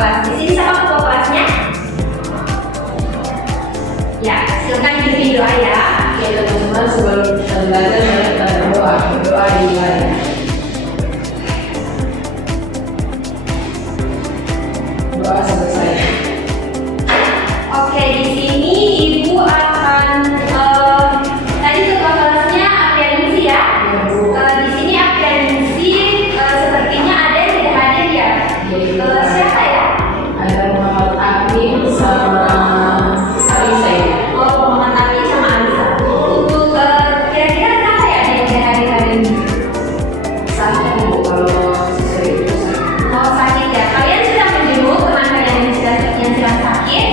kelas. Di sini siapa ketua kelasnya? Ya, silakan pimpin doa ya. Oke teman-teman, sebelum kita belajar kita berdoa dimulai. Doa selesai. Oke, di sini ibu akan tadi ketua kelasnya Aprianisi ya. Di sini Aprianisi sepertinya ada yang tidak hadir ya. Siapa ya? Ada Muhammad Amin sama Alisa ya. Oh, Muhammad Amin sama Alisa. Untuk kira-kira kenapa ya dia tidak hadir hari ini? Sakit Bu, kalau siswa itu sakit. Oh, sakit ya. Kalian sudah menjenguk teman kalian yang sedang sakit?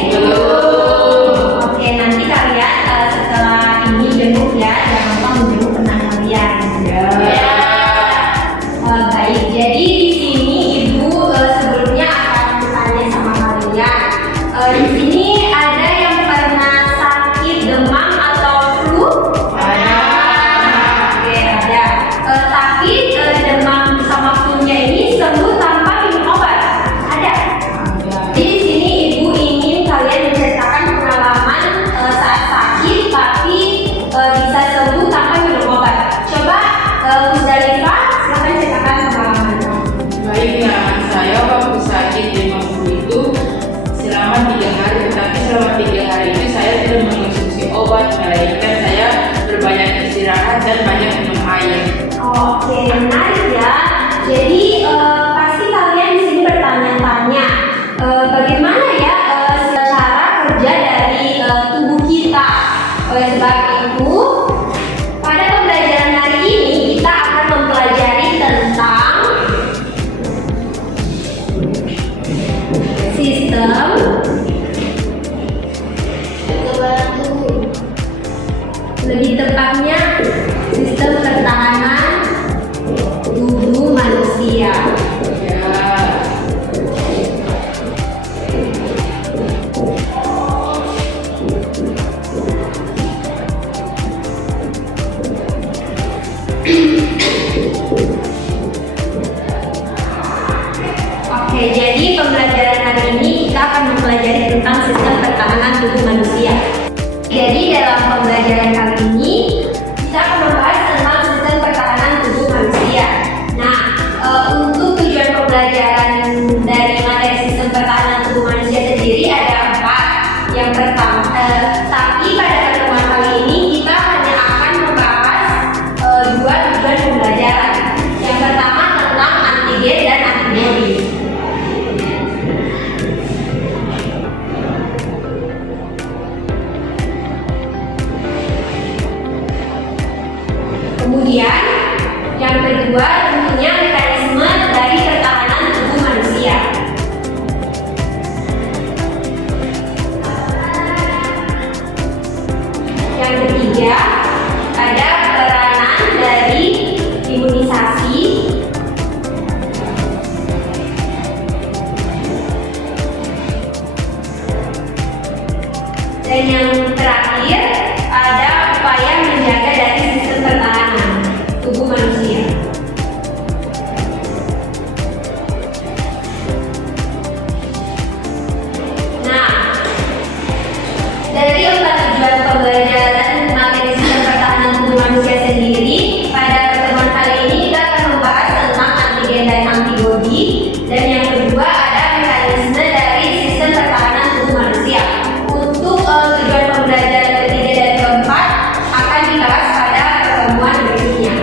Oke, nanti kalian setelah ini jenguk ya, jangan lupa menjenguk teman kalian. Baik, jadi di sini ibu sebelumnya akan bertanya sama kalian. Di sini ada yang pernah sakit demam atau flu? Ada. Oke, ada. Tapi demam sama flu-nya ini sembuh tanpa minum obat? Ada. Jadi di sini ibu ingin kalian menceritakan pengalaman saat sakit tapi bisa sembuh tanpa minum obat. Coba Musdalifah, silakan ceritakan pengalaman. Baik, pengalaman saya waktu sakit demam flu itu selama 3 hari, tetapi selama 3 hari itu saya tidak mengonsumsi obat, melainkan saya berbanyak istirahat dan banyak minum air. Oke, menarik ya. Jadi pasti kalian di sini bertanya-tanya bagaimana ya cara kerja dari tubuh kita. Oleh sebab itu, pada pembelajaran hari ini kita akan mempelajari tentang sistem kekebalan tubuh. Lebih tepatnya sistem pertahanan tubuh manusia. Ya, Oke, jadi pembelajaran hari ini kita akan mempelajari tentang sistem pertahanan tubuh manusia. Jadi dalam pembelajaran kali ini kita akan membahas tentang sistem pertahanan tubuh manusia. Nah, untuk tujuan pembelajaran dari materi sistem pertahanan tubuh manusia sendiri ada 4. Yang pertama, tapi pada pertemuan kali ini kita hanya akan membahas 2 tujuan pembelajaran. Yang pertama tentang antigen dan antibodi. Kemudian yang kedua tentunya mekanisme dari pertahanan tubuh manusia. Yang ketiga ada peranan dari imunisasi. Dan yang terakhir ada upaya menjaga dari sistem pertahanan tubuh manusia. Nah, dari 4 tujuan pembelajaran materi sistem pertahanan tubuh manusia sendiri, pada pertemuan kali ini kita akan membahas tentang antigen dan antibodi. Dan yang kedua ada mekanisme dari sistem pertahanan tubuh manusia. Untuk tujuan pembelajaran ketiga dan keempat akan dibahas pada pertemuan berikutnya.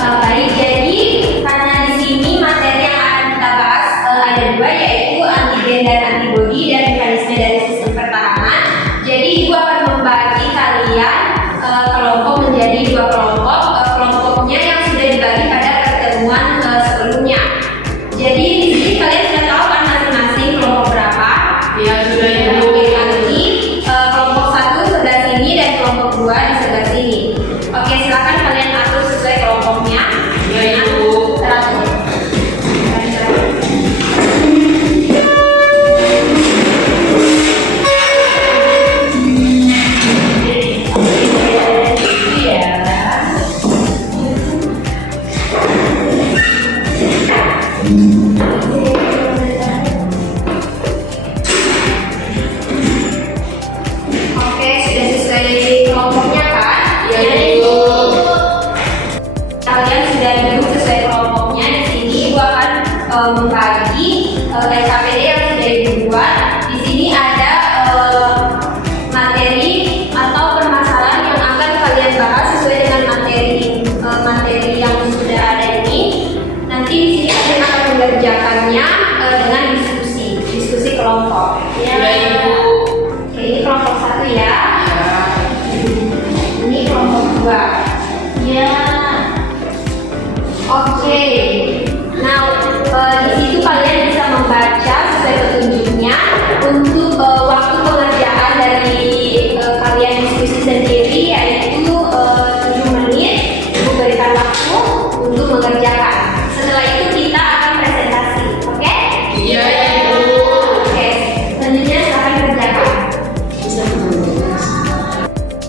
Baik, jadi karena di sini materi yang akan kita bahas ada 2, yaitu antigen dan antibodi dan mekanisme dari sistem pertahanan. Jadi ibu akan membagi kalian kelompok menjadi 2 kelompok. Kelompoknya yang sudah dibagi pada pertemuan sebelumnya. Jadi di sini kalian sudah tahu kan masing-masing kelompok berapa? yang sudah ibu. Oke, nanti kelompok 1 sebelah sini dan kelompok 2 di sebelah sini. Oke, silakan kalian atur sesuai kelompoknya. Ya ibu. Teratur. Oke. Nah, di situ kalian bisa membaca sesuai petunjuknya untuk waktu pengerjaan dari kalian diskusi sendiri yaitu 7 menit. Ibu berikan waktu untuk mengerjakan. Setelah itu kita akan presentasi, oke? Iya, Ibu. Oke. Selanjutnya silahkan kerjakan.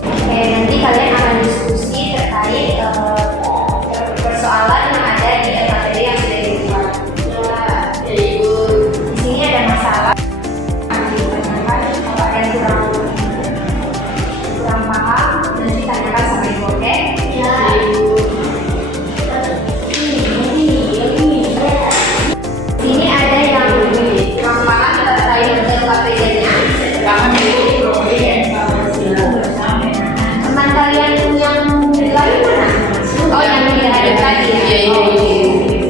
Oke, nanti kalian akan diskusi terkait persoalan yang ada di materi yang sudah dibuat. Ya, Ibu. Di sini ada masalah. Ditanyakan kalau ada yang kurang paham, nanti tanyakan sama ibu, oke? Ya, Ibu. Sini ada yang kurang paham terkait dengan KPD-nya. Paham, Ibu. Teman kalian yang lain mana? Oh, yang tidak ada tadi ya? Iya, iya, iya.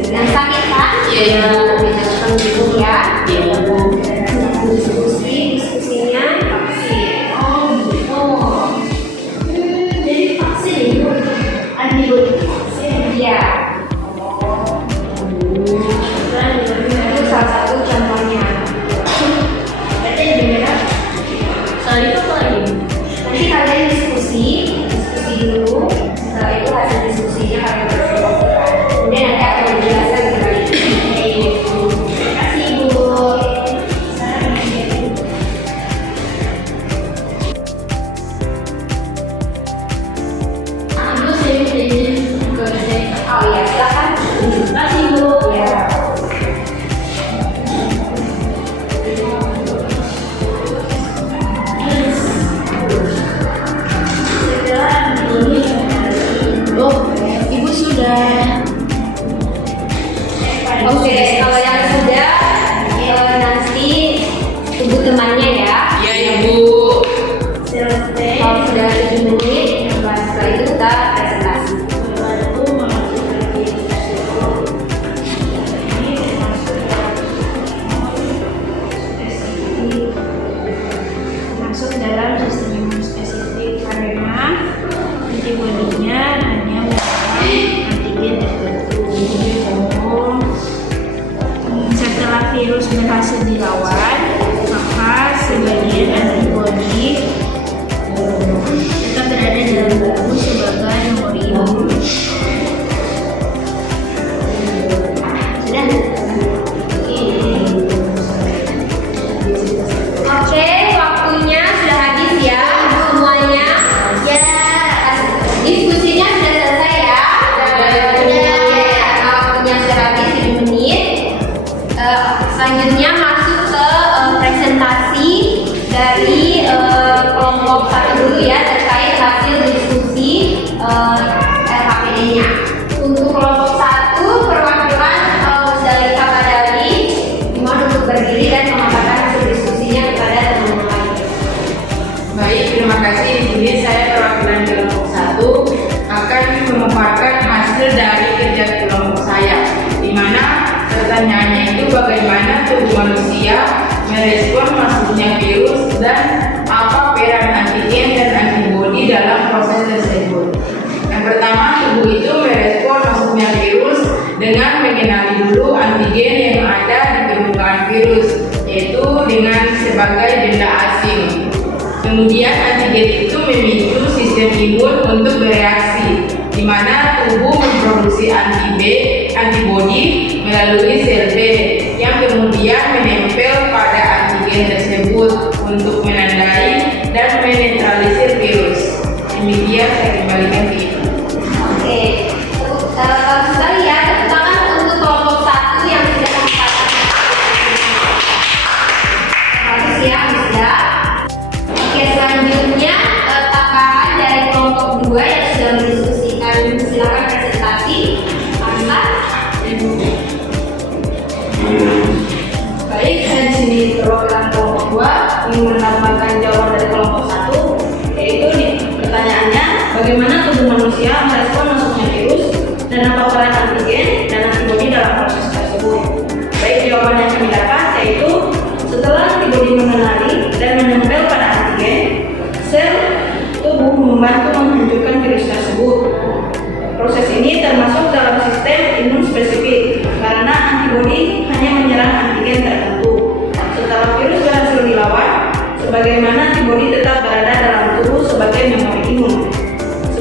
Yang sakit kan? Iya, iya. Datang dulu ya. Iya, Ibu. Diskusinya vaksin. Oh gitu. Jadi vaksin itu antibodi vaksin. Iya. Itu salah satu contohnya. Berarti gimana? Soal itu apa lagi? Nanti kalian diskusi dulu. Setelah itu hasil diskusinya kalian presentasikan. Kemudian nanti akan dijelaskan kembali. Terima kasih Bu. Oh iya, silakan. Terima kasih Bu. Ya. Oh, Ibu sudah. Oke, kalau yang sudah nanti tunggu temannya ya. Iya, Ibu. Kalau sudah 7 menit, setelah itu kita presentasi. Masuk dalam sistem imun spesifik karena antibodinya hanya melawan antigen tertentu. Setelah virus berhasil dilawan, maka sebagian antibodi tetap berada dalam tubuh sebagai memori imun. Sudah? Oke, waktunya sudah habis ya semuanya. Ya. Diskusinya sudah selesai ya. Waktunya sudah habis 7 menit. Selanjutnya masuk ke presentasi dari kelompok 1 dulu ya terkait hasil diskusi LKPD-nya. Untuk kelompok 1 perwakilan Musdalifah Padali dimohon untuk berdiri dan memaparkan hasil diskusinya kepada teman-teman lain. Baik, terima kasih. Di sini saya perwakilan kelompok 1 akan memaparkan hasil dari kerja kelompok saya, di mana pertanyaannya itu bagaimana tubuh manusia merespon masuknya virus dan apa peran antigen dan antibodi dalam proses tersebut. Yang pertama, tubuh itu merespon masuknya virus dengan mengenali dulu antigen yang ada di permukaan virus, yaitu dengan sebagai benda asing. Kemudian antigen itu memicu sistem imun untuk bereaksi, di mana tubuh memproduksi antibodi melalui sel B yang kemudian menempel pada antigen tersebut untuk menandai dan menetralisir virus. Demikian saya kembalikan ke Ibu. Oke, bagus sekali ya. Tepuk tangan untuk kelompok 1 yang sudah memaparkan. Bagus ya, bisa. Oke, selanjutnya tambahan dari kelompok 2 yang sudah mendiskusikan. Silakan presentasi. Mas. Baik, saya di sini perwakilan kelompok 2 ingin menambahkan jawaban dari kelompok 1, yaitu nih pertanyaannya, bagaimana tubuh manusia merespon masuknya virus dan apa peran antigen dan antibodi dalam proses tersebut. Baik, jawaban yang kami dapat yaitu setelah antibodi mengenali dan menempel pada antigen, sel membantu menghancurkan virus tersebut. Proses ini termasuk dalam sistem imun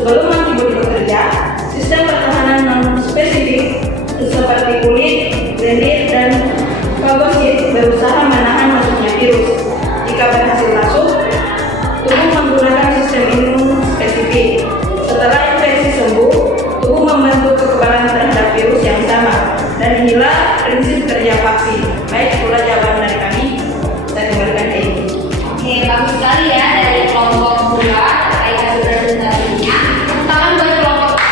Sebelum antibodi bekerja, sistem pertahanan non-spesifik seperti kulit, lendir, dan fagosit berusaha menahan masuknya virus. Jika berhasil masuk, tubuh menggunakan sistem imun spesifik. Setelah infeksi sembuh, tubuh membentuk kekebalan terhadap virus yang sama. Dan inilah prinsip kerja vaksin. Baik, itulah jawaban dari kami. Saya kembalikan ke Ibu. Oke, bagus sekali ya dari kelompok 2 terkait hasil presentasinya. Tangan buat kelompok 2.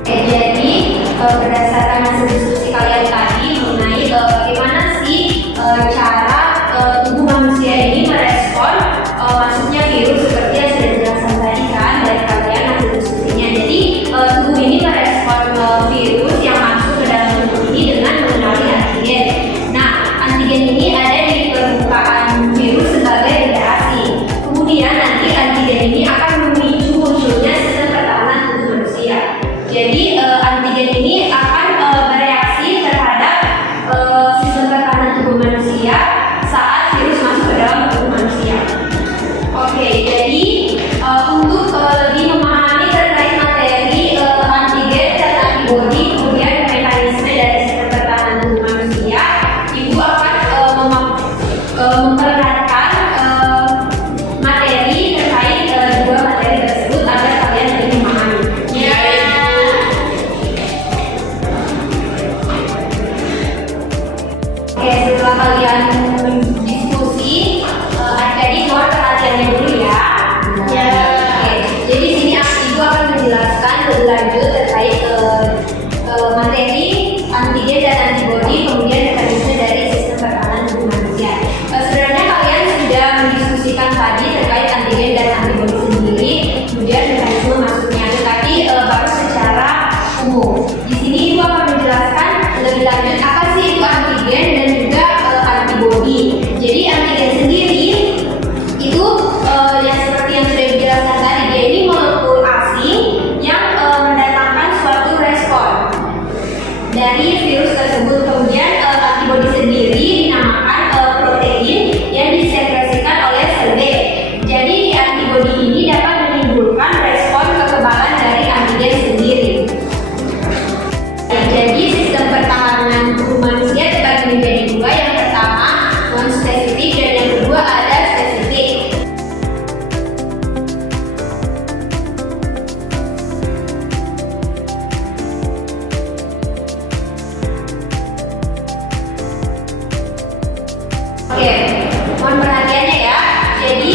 Oke, jadi berdasarkan hasil diskusi kalian tadi mengenai bagaimana sih cara tubuh manusia ini merespon masuknya virus seperti yang sudah dijelaskan tadi kan dari kalian hasil diskusinya. Jadi tubuh ini merespon virus yang masuk ke dalam tubuh ini dengan mengenali antigen. Nah, antigen ini ada di permukaan virus sebagai benda asing. Kemudian nanti antigen ini akan memicu munculnya sistem pertahanan tubuh manusia. Jadi antigen ini akan bereaksi terhadap sistem pertahanan tubuh manusia saat virus masuk ke dalam tubuh manusia. Oke, jadi untuk lebih memahami terkait materi antigen dan antibodi, kemudian mekanisme dari sistem pertahanan tubuh manusia, Ibu akan memperlihatkan materi terkait dua materi tersebut agar kalian lebih memahami. Ya, Oke, setelah kalian diskusi, jadi mohon perhatiannya dulu ya. Ya. Oke, jadi di sini Ibu akan menjelaskan lebih lanjut terkait materi antigen dan antibodi, kemudian mekanisme dari sistem pertahanan tubuh manusia. Sebenarnya kalian sudah mendiskusikan tadi terkait antigen dan antibodi sendiri, kemudian mekanisme masuknya, tetapi baru secara umum. Di sini Ibu akan menjelaskan lebih lanjut apa sih itu antigen dan juga antibodi. Jadi antigen sendiri itu yang seperti yang sudah dijelaskan tadi, dia ini molekul asing yang mendatangkan suatu respon dari virus tersebut. Kemudian antibodi sendiri dinamakan protein yang disekresikan oleh sel B. Jadi antibodi ini dapat menimbulkan respon kekebalan dari antigen sendiri. Jadi sistem pertahanan tubuh manusia terbagi menjadi dua. Yang pertama non-spesifik dan yang kedua ada spesifik. Oke, mohon perhatiannya ya. Jadi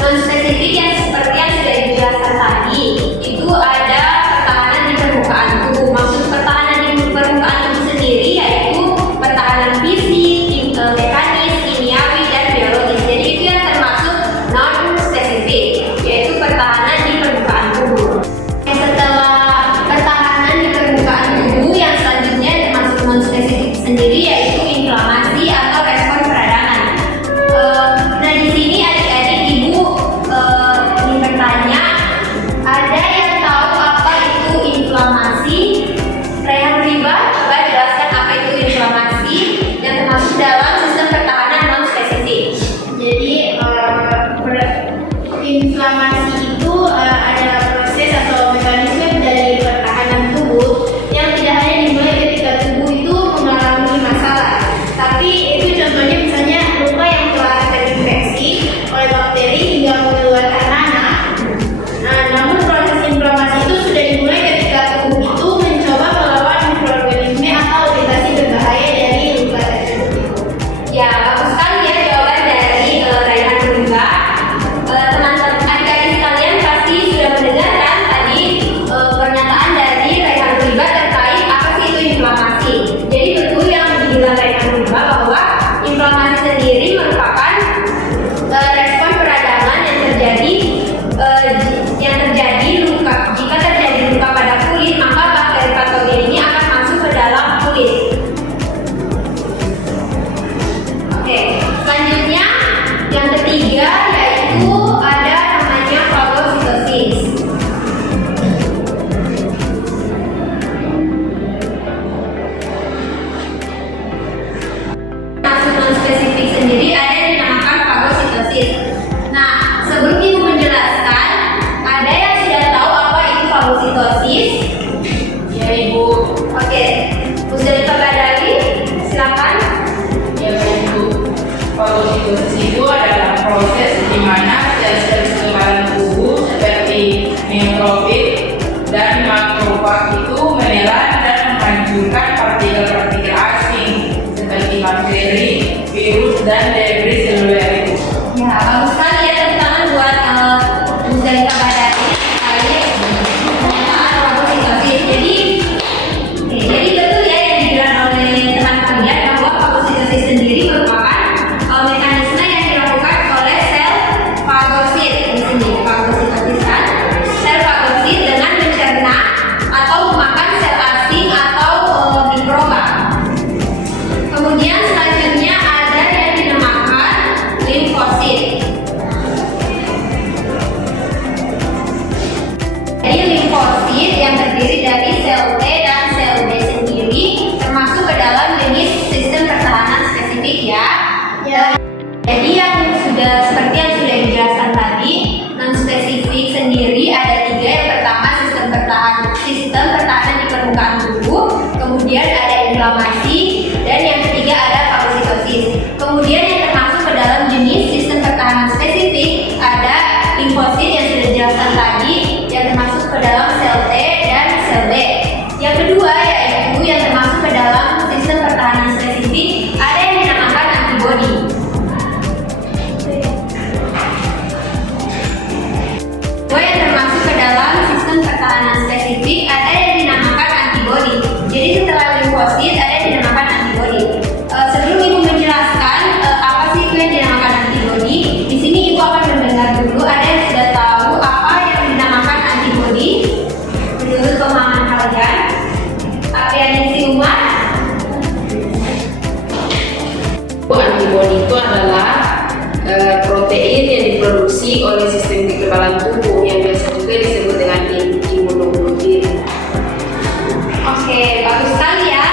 non-spesifik yang seperti yang sudah dijelaskan tadi itu ada pertahanan di permukaan tubuh. Maksud pertahanan di permukaan tubuh sendiri yaitu pertahanan fisik, mekanis, kimiawi, dan biologis. Jadi itu yang termasuk non-spesifik, yaitu pertahanan di permukaan tubuh. Setelah pertahanan di permukaan tubuh, yang selanjutnya termasuk non-spesifik sendiri yaitu inflamasi atau respon peradangan. Nah, di sini adik-adik Ibu ingin bertanya, ada yang tahu apa itu inflamasi? Rehan Riba, coba jelaskan apa itu inflamasi yang termasuk dalam sistem pertahanan non-spesifik. Jadi inflamasi itu adalah proses atau mekanisme dari pertahanan tubuh yang tidak hanya dimulai ketika tubuh itu mengalami masalah, tapi itu contohnya misalnya luka yang telah terinfeksi oleh bakteri hingga mengeluarkan nanah. Namun proses inflamasi itu sudah dimulai ketika tubuh itu mencoba melawan mikroorganisme atau iritasi berbahaya dari luka tersebut. Ya, bagus sekali ya jawaban dari Rehan Riba. Teman-teman adik-adik sekalian pasti sudah mendengar kan tadi antibodi ada 3. Yang pertama sistem pertahanan di permukaan tubuh, kemudian ada inflamasi, dan yang ketiga ada fagositosis. Kemudian yang termasuk ke dalam jenis sistem pertahanan spesifik ada limfosit yang sudah dijelaskan tadi, yang termasuk ke dalam sel T dan sel B. Yang kedua yaitu yang termasuk ke dalam sistem pertahanan spesifik ada yang dinamakan antibodi. Yang termasuk ke dalam sistem pertahanan spesifik ada yang dinamakan antibodi. Jadi setelah limfosit ada yang dinamakan antibodi. Sebelum Ibu menjelaskan apa sih itu yang dinamakan antibodi, di sini Ibu akan mendengar dulu ada yang sudah tahu apa yang dinamakan antibodi menurut pemahaman kalian. Aprianisi Umar. Antibodi itu adalah protein yang diproduksi oleh sistem kekebalan tubuh yang biasa juga disebut dengan imunoglobulin. Oke, bagus sekali ya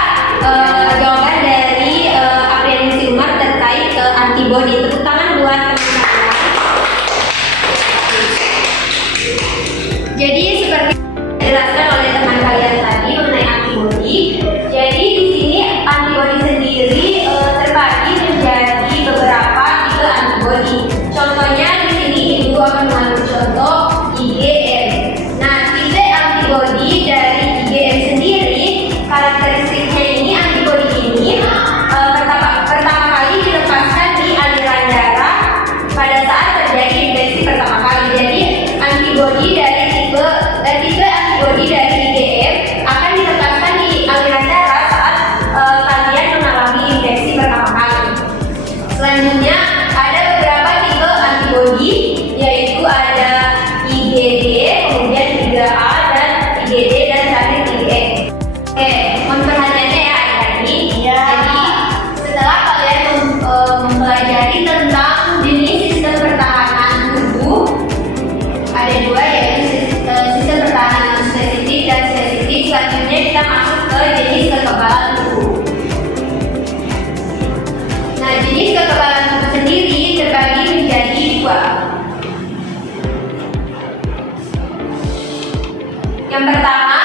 jawaban dari Aprianisi Umar terkait antibodi. Tepuk tangan buat teman-teman. Jadi seperti dijelaskan oleh teman kalian tadi mengenai antibodi. Jadi di sini antibodi sendiri terbagi menjadi beberapa tipe antibodi. Contohnya di sini Ibu akan mengambil contoh IgM. Nah, tipe antibodi dari IgM sendiri, karakteristiknya ini antibodi ini pertama kali dilepaskan di aliran darah pada saat terjadi infeksi pertama kali. Jadi antibodi dari tipe antibodi dari IgM akan dilepaskan di aliran darah saat kalian mengalami infeksi pertama kali. Selanjutnya ada beberapa tipe antibodi, yaitu ada IgD, kemudian 3A dan IgD dan terakhir IgE. Oke, mohon perhatiannya ya adik-adik. Jadi setelah kalian mempelajari tentang jenis sistem pertahanan tubuh, ada 2 yaitu sistem pertahanan non spesifik dan spesifik. Selanjutnya kita masuk ke jenis kekebalan tubuh. Nah, jenis kekebalan tubuh sendiri terbagi menjadi 2. Yang pertama,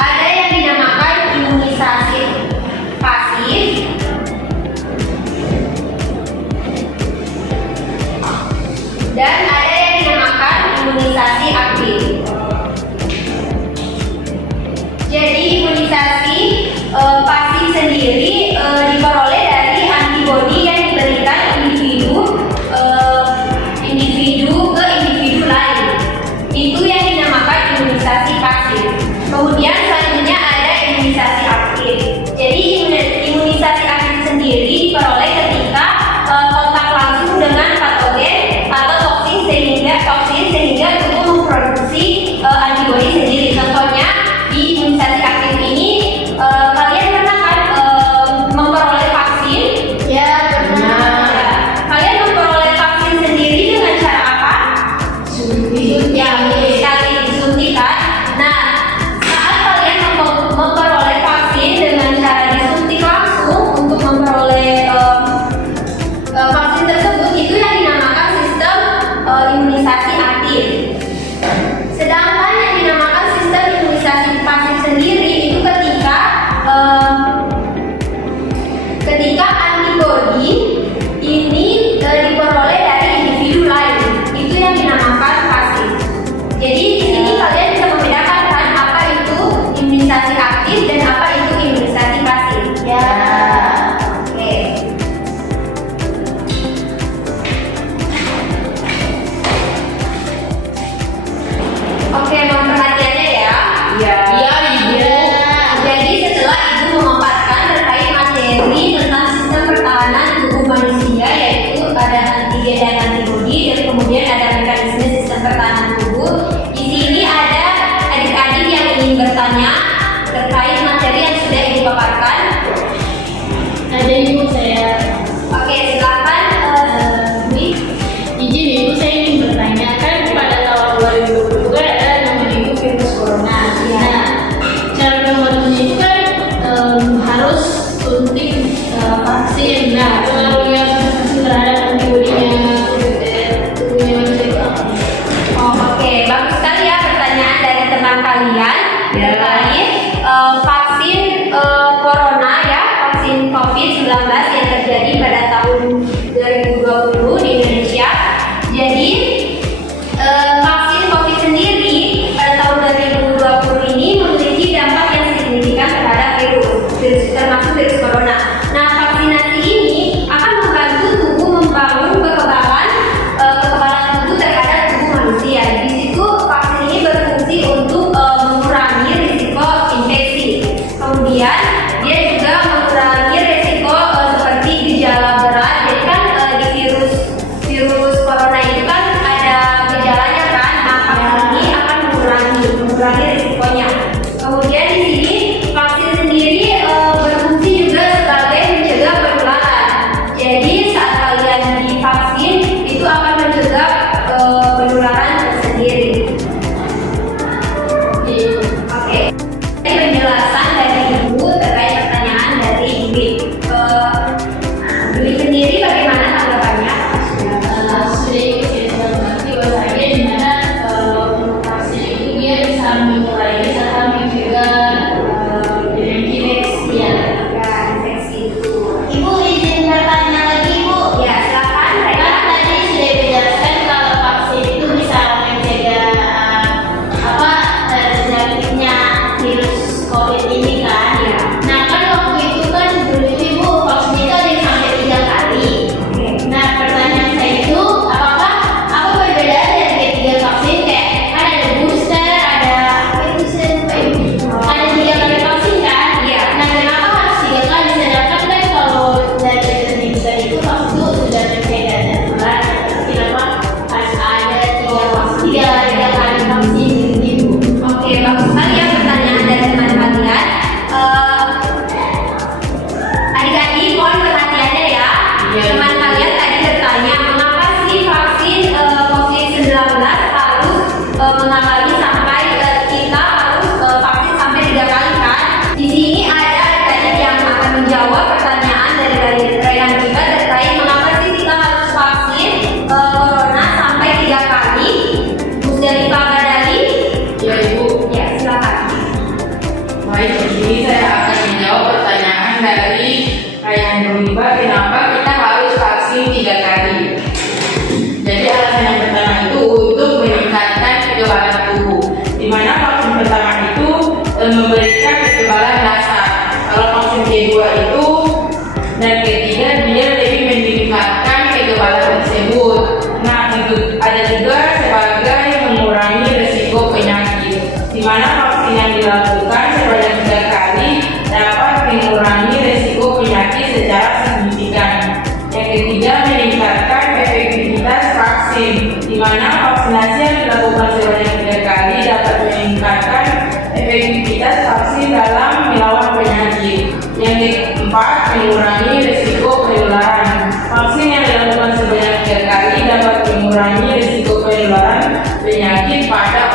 ada yang dinamakan imunisasi pasif dan ada yang dinamakan imunisasi aktif. Jadi imunisasi pasif sendiri diperoleh dari antibodi yang diberikan individu ke individu lain. Itu yang dinamakan imunisasi pasif. Kemudian selanjutnya ada imunisasi aktif. Jadi imunisasi aktif sendiri diperoleh ketika kontak langsung dengan patogen atau toksin sehingga tubuh memproduksi antibodi sendiri. Contohnya di imunisasi aktif ini kalian pernah kan memperoleh vaksin? Ya, pernah. Kalian memperoleh vaksin sendiri dengan cara apa? Suntik. Ya, sekali disuntik kan. Nah, saat kalian memperoleh vaksin dengan cara disuntik langsung untuk memperoleh vaksin tersebut, itu yang dinamakan sistem imunisasi aktif. Sedangkan yang dinamakan sistem imunisasi pasif sendiri itu ketika antibodi ini diperoleh dari individu lain, itu yang dinamakan pasif. Jadi di sini kalian bisa membedakan kan apa itu imunisasi aktif dan apa itu imunisasi pasif. Ya. Oke. Oke, mohon perhatiannya ya. Iya. Iya, Ibu. Jadi setelah Ibu memaparkan terkait materi tentang sistem pertahanan tubuh manusia, yaitu ada antigen dan antibodi, dan kemudian ada mekanisme sistem pertahanan tubuh. Di sini ada adik-adik yang ingin bertanya terkait materi yang sudah Ibu paparkan. Ada Ibu saya. Oke, silakan Dwi. Izin Ibu, saya ingin bertanya, kan pada tahun 2022 ada namanya virus corona. Nah, cara pembuatannya itu kan harus suntik vaksin. Nah, pengaruh yang terhadap antibodinya tubuhnya manusia itu apa? Oh, oke, bagus sekali ya terkait vaksin corona ya, vaksin COVID-19 yang terjadi pada tahun 2020 di Indonesia. Jadi vaksin COVID sendiri pada tahun 2020 ini memiliki dampak yang signifikan terhadap virus termasuk virus corona. Nah, vaksinasi ini akan membantu tubuh membangun kekebalan tubuh terhadap tubuh manusia. Di situ vaksin ini berfungsi untuk mengurangi risiko infeksi. Kemudian dia juga mengurangi risiko seperti gejala berat. Jadi kan di virus corona itu kan ada gejalanya kan. Nah, vaksin ini akan mengurangi risikonya. Kemudian di sini vaksin sendiri berfungsi juga sebagai mencegah penularan. Jadi saat kalian divaksin itu akan mencegah penularan tersendiri. Oke. Ini penjelasan dari Ibu terkait pertanyaan dari Dwi. Dwi sendiri bagaimana tanggapannya? Sudah ikut ya mengerti bahwasanya dimana vaksin itu dia bisa mengurangi serta mencegah infeksi ya. Ya, infeksi itu. Ibu izin bertanya lagi Bu. Ya, silakan. Kan tadi sudah dijelaskan kalau vaksin itu bisa mencegah terjangkitnya virus COVID ini kan. Ya. Nah kan waktu itu kan dulu itu Ibu vaksin itu ada yang sampai 3 kali. Nah pertanyaan saya itu apakah apa perbedaan dari ketiga vaksin kayak kan ada booster, ada apa itu saya lupa Ibu. Ada 3 kali vaksin kan? Iya. Nah kenapa harus 3 kali? Sedangkan kan kalau dari booster itu waktu itu sudah mencegah dan menular. Kenapa harus ada 3 kali vaksin gitu? Oke, bagus sekali ya pertanyaan dari teman kalian. Adik-adik mohon perhatiannya ya. Iya. Teman kalian tadi bertanya mengapa sih vaksin COVID-19 harus mengalami sampai kita harus vaksin sampai 3 kali kan? Di sini ada adik-adik yang akan menjawab pertanyaan dari Rayhan juga terkait mengapa sih kita harus vaksin corona sampai 3 kali. Musdalifah Badali. Ya Ibu. Ya, silakan. Baik, di sini saya akan menjawab pertanyaan dari Rayhan Ruhiba, kenapa kita harus vaksin 3 kali. Jadi alasan yang pertama itu untuk meningkatkan kekebalan tubuh, di mana vaksin pertama itu memberikan kekebalan dasar. Kalau vaksin kedua itu dan ketiga dia lebih meningkatkan kekebalan tersebut. Nah, itu ada juga sebagai mengurangi risiko penyakit, di mana vaksin yang dilakukan sebanyak 3 kali dapat mengurangi risiko penyakit secara signifikan. Yang ketiga, meningkatkan efektivitas vaksin, di mana vaksinasi yang dilakukan sebanyak 3 kali dapat meningkatkan efektivitas vaksin dalam melawan penyakit. Yang keempat, mengurangi risiko penularan. Vaksin yang dilakukan sebanyak 3 kali dapat mengurangi risiko penularan penyakit pada